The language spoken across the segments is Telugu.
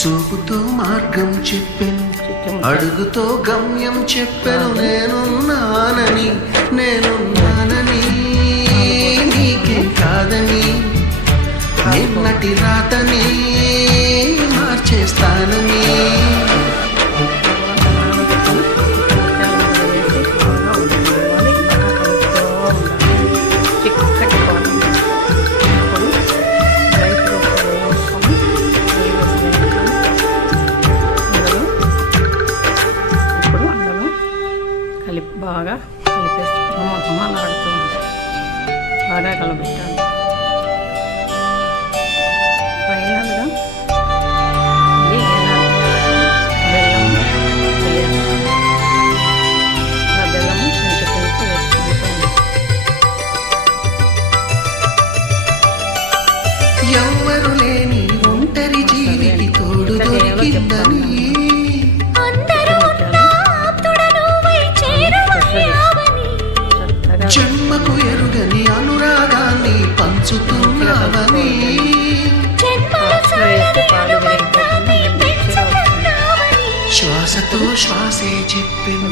చూపుతో మార్గం చెప్పెను, అడుగుతో గమ్యం చెప్పెను. నేనున్నానని నీకే కాదని, నిన్నటి రాతని మార్చేస్తానని. బాగా కలిపేస్తాము. అమ్మలాడుతూ బాగా కలబెట్టాలి. ఫైనల్గా బెల్లం వేయాలి. ఆ బెల్లము కొంచెం కొంచెం వేసుకుంటాము. ఎవ్వరు లేని ఒంటరి జీవికి తోడు దొరికిందని, జన్మకు ఎరుగని అనురాగాన్ని పంచుతున్నావని, శ్వాసతో శ్వాసే చెప్పెను,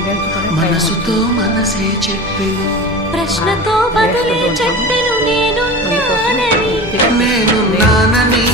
మనసుతో మనసే చెప్పెను, ప్రశ్నతో బదులే చెప్పెను. నేనున్నానని